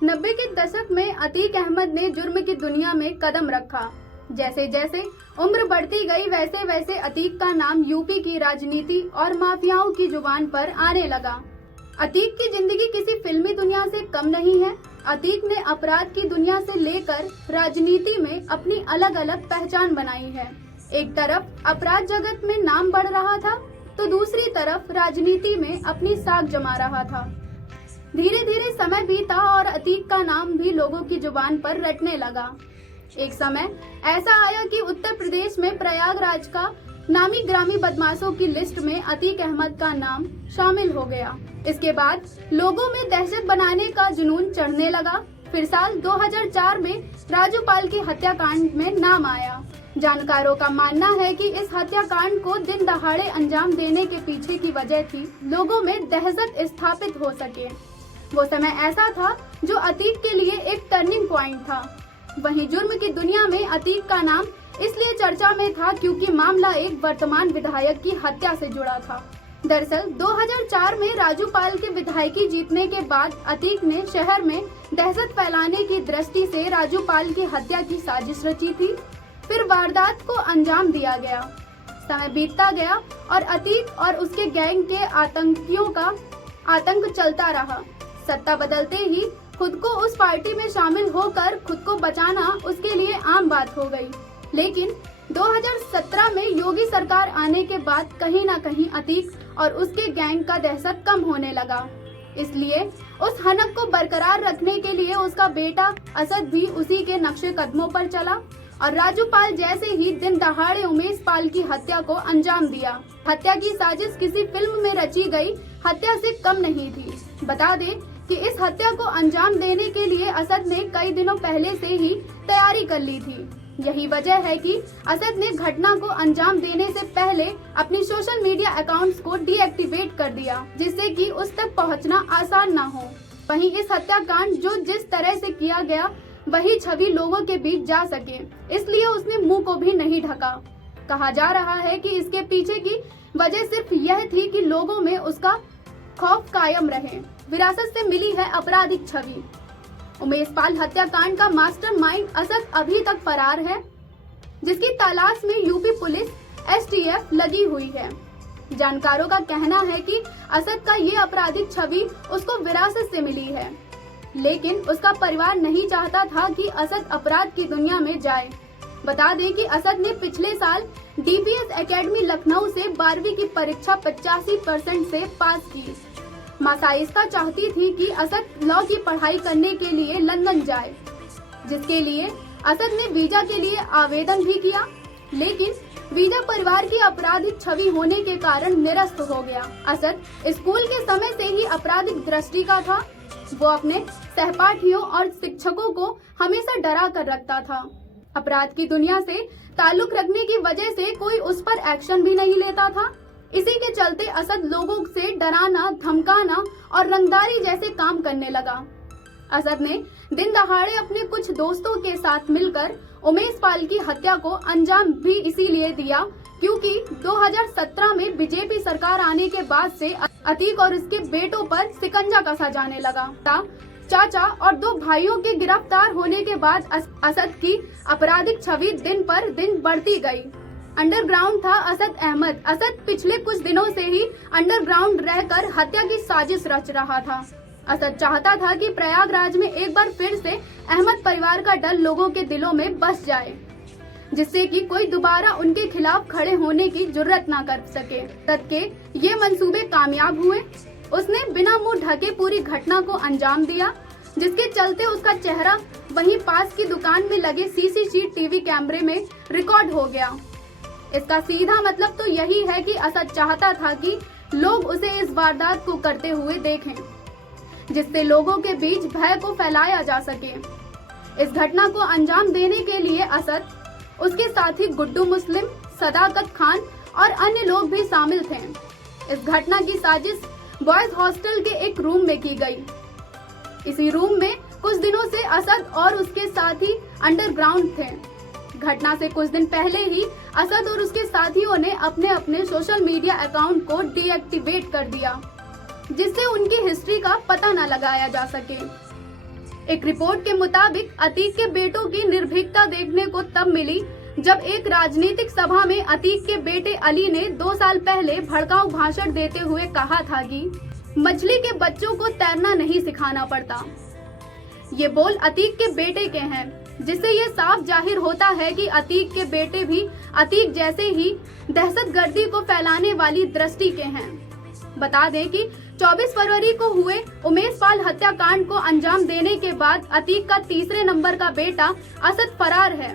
90 के दशक में अतीक अहमद ने जुर्म की दुनिया में कदम रखा। जैसे जैसे उम्र बढ़ती गई वैसे वैसे अतीक का नाम यूपी की राजनीति और माफियाओं की जुबान पर आने लगा। अतीक की जिंदगी किसी फिल्मी दुनिया से कम नहीं है। अतीक ने अपराध की दुनिया से लेकर राजनीति में अपनी अलग अलग पहचान बनाई है। एक तरफ अपराध जगत में नाम बढ़ रहा था तो दूसरी तरफ राजनीति में अपनी साख जमा रहा था। धीरे धीरे समय बीता और अतीक का नाम भी लोगों की जुबान पर रटने लगा। एक समय ऐसा आया कि उत्तर प्रदेश में प्रयागराज का नामी ग्रामी बदमाशों की लिस्ट में अतीक अहमद का नाम शामिल हो गया। इसके बाद लोगों में दहशत बनाने का जुनून चढ़ने लगा। फिर साल 2004 में राजूपाल की हत्याकांड में नाम आया। जानकारों का मानना है कि इस हत्याकांड को दिन दहाड़े अंजाम देने के पीछे की वजह थी लोगों में दहशत स्थापित हो सके। वो समय ऐसा था जो अतीक के लिए एक टर्निंग पॉइंट था। वहीं जुर्म की दुनिया में अतीक का नाम इसलिए चर्चा में था क्योंकि मामला एक वर्तमान विधायक की हत्या से जुड़ा था। दरअसल 2004 में राजूपाल के विधायकी जीतने के बाद अतीक ने शहर में दहशत फैलाने की दृष्टि से राजूपाल की हत्या की साजिश रची थी। फिर वारदात को अंजाम दिया गया। समय बीतता गया और अतीक और उसके गैंग के आतंकियों का आतंक चलता रहा। सत्ता बदलते ही खुद को उस पार्टी में शामिल होकर खुद को बचाना उसके लिए आम बात हो गई। लेकिन 2017 में योगी सरकार आने के बाद कहीं न कहीं अतीक और उसके गैंग का दहशत कम होने लगा। इसलिए उस हनक को बरकरार रखने के लिए उसका बेटा असद भी उसी के नक्शे कदमों पर चला और राजूपाल जैसे ही दिन दहाड़े उमेश पाल की हत्या को अंजाम दिया। हत्या की साजिश किसी फिल्म में रची गई हत्या से कम नहीं थी। बता दें कि इस हत्या को अंजाम देने के लिए असद ने कई दिनों पहले से ही तैयारी कर ली थी। यही वजह है कि असद ने घटना को अंजाम देने से पहले अपनी सोशल मीडिया अकाउंट्स को डीएक्टिवेट कर दिया, जिससे कि उस तक पहुंचना आसान न हो। वहीं इस हत्याकांड जो जिस तरह से किया गया वही छवि लोगों के बीच जा सके, इसलिए उसने मुंह को भी नहीं ढका। कहा जा रहा है कि इसके पीछे की वजह सिर्फ यह थी कि लोगों में उसका खौफ कायम रहे। विरासत से मिली है आपराधिक छवि। उमेश पाल हत्याकांड का मास्टरमाइंड असद अभी तक फरार है, जिसकी तलाश में यूपी पुलिस एसटीएफ लगी हुई है। जानकारों का कहना है कि असद का ये आपराधिक छवि उसको विरासत से मिली है, लेकिन उसका परिवार नहीं चाहता था कि असद अपराध की दुनिया में जाए। बता दें कि असद ने पिछले साल डीपीएस एकेडमी लखनऊ से 12वीं की परीक्षा 85% से पास की। मां साइस्ता चाहती थी कि असद लॉ की पढ़ाई करने के लिए लंदन जाए, जिसके लिए असद ने वीजा के लिए आवेदन भी किया, लेकिन वीजा परिवार की आपराधिक छवि होने के कारण निरस्त हो गया। असद स्कूल के समय से ही आपराधिक दृष्टि का था। वो अपने सहपाठियों और शिक्षकों को हमेशा डरा कर रखता था। अपराध की दुनिया से ताल्लुक रखने की वजह से कोई उस पर एक्शन भी नहीं लेता था। इसी के चलते असद लोगों से डराना, धमकाना और रंगदारी जैसे काम करने लगा। असद ने दिन दहाड़े अपने कुछ दोस्तों के साथ मिलकर उमेश पाल की हत्या को अंजाम भी इसीलिए दिया क्योंकि 2017 में बीजेपी सरकार आने के बाद से अतीक और उसके बेटों पर शिकंजा कसा जाने लगा। चाचा और 2 भाइयों के गिरफ्तार होने के बाद असद की आपराधिक छवि दिन पर दिन बढ़ती गई। अंडरग्राउंड था असद अहमद। असद पिछले कुछ दिनों से ही अंडरग्राउंड रहकर हत्या की साजिश रच रहा था। असद चाहता था कि प्रयागराज में एक बार फिर से अहमद परिवार का डर लोगों के दिलों में बस जाए, जिससे कि कोई दोबारा उनके खिलाफ खड़े होने की जुर्रत न कर सके। असद के ये मंसूबे कामयाब हुए। उसने बिना मुंह ढके पूरी घटना को अंजाम दिया, जिसके चलते उसका चेहरा वहीं पास की दुकान में लगे सीसीटीवी कैमरे में रिकॉर्ड हो गया। इसका सीधा मतलब तो यही है कि असद चाहता था कि लोग उसे इस वारदात को करते हुए देखें, जिससे लोगों के बीच भय को फैलाया जा सके। इस घटना को अंजाम देने के लिए असद, उसके साथी गुड्डू मुस्लिम, सदाकत खान और अन्य लोग भी शामिल थे। इस घटना की साजिश बॉयज हॉस्टल के एक रूम में की गई। इसी रूम में कुछ दिनों से असद और उसके साथी अंडरग्राउंड थे। घटना से कुछ दिन पहले ही असद और उसके साथियों ने अपने अपने सोशल मीडिया अकाउंट को डीएक्टिवेट कर दिया, जिससे उनकी हिस्ट्री का पता न लगाया जा सके। एक रिपोर्ट के मुताबिक अतीक के बेटों की निर्भीकता देखने को तब मिली जब एक राजनीतिक सभा में अतीक के बेटे अली ने 2 साल पहले भड़काऊ भाषण देते हुए कहा था कि मछली के बच्चों को तैरना नहीं सिखाना पड़ता। ये बोल अतीक के बेटे के हैं, जिससे ये साफ जाहिर होता है कि अतीक के बेटे भी अतीक जैसे ही दहशतगर्दी को फैलाने वाली दृष्टि के हैं। बता दें कि 24 फरवरी को हुए उमेश पाल हत्याकांड को अंजाम देने के बाद अतीक का तीसरे नंबर का बेटा असद फरार है।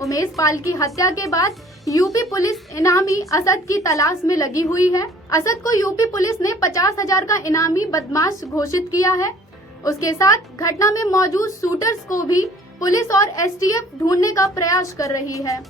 उमेश पाल की हत्या के बाद यूपी पुलिस इनामी असद की तलाश में लगी हुई है। असद को यूपी पुलिस ने 50,000 का इनामी बदमाश घोषित किया है। उसके साथ घटना में मौजूद शूटर्स को भी पुलिस और एसटीएफ ढूंढने का प्रयास कर रही है।